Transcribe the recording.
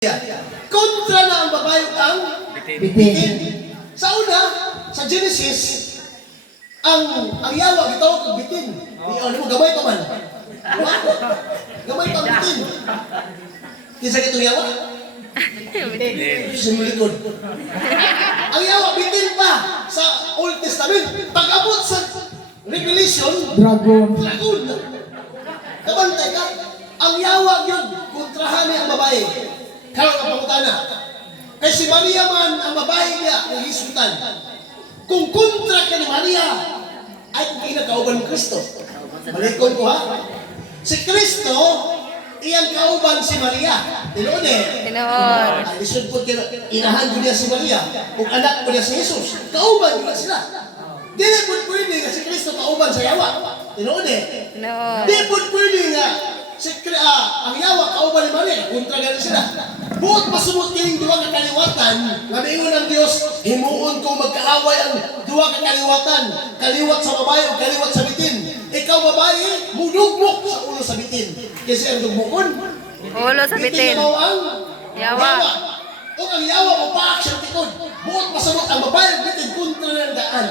Kontra na ang babae ang bitin. Sa una, sa Genesis, ang yawa gitawag og bitin. Ano mo gamay pa man. Gamay pa bitin. Kinsa gitong yawa? Simulikod. Ang yawa bitin pa sa Old Testament. Pag-abot sa Revelation, dragon. Kabantay ka, ang yawa yun, kontrahan niya ang babae. Karang ang pangutana. Kaya si Maria man, ang babae niya, nagisutan. Kung kontra ka ni Maria, ay kung kinakauban ng Kristo. Malikon ko ha? Si Kristo, iyang kauban si Maria. Tinoon eh. Tinoon. Ay, isod po, inahan ko niya si Maria. Kung anak ko niya si Jesus, kauban ko sila. Dili po pwede nga si Kristo kauban sa yawa. Tinoon eh. Tinoon. Di po pwede nga ang yawa kauban ni Maria, kontra gani sila. Buot pasumot kining duwa ka kaliwatan, nga miingon ang Dios, himuon ko magkaaway ang duwa ka kaliwatan, kaliwat sa babae o kaliwat sa bitin. Ikaw babae, mudugmok sa ulo sa bitin. Kasi ang dugmokon, Ulo sa bitin. mo ang Yawa. O ang yawa mo paak siyang tikod. Buot pasumot ang babae o bitin kontra ng daan.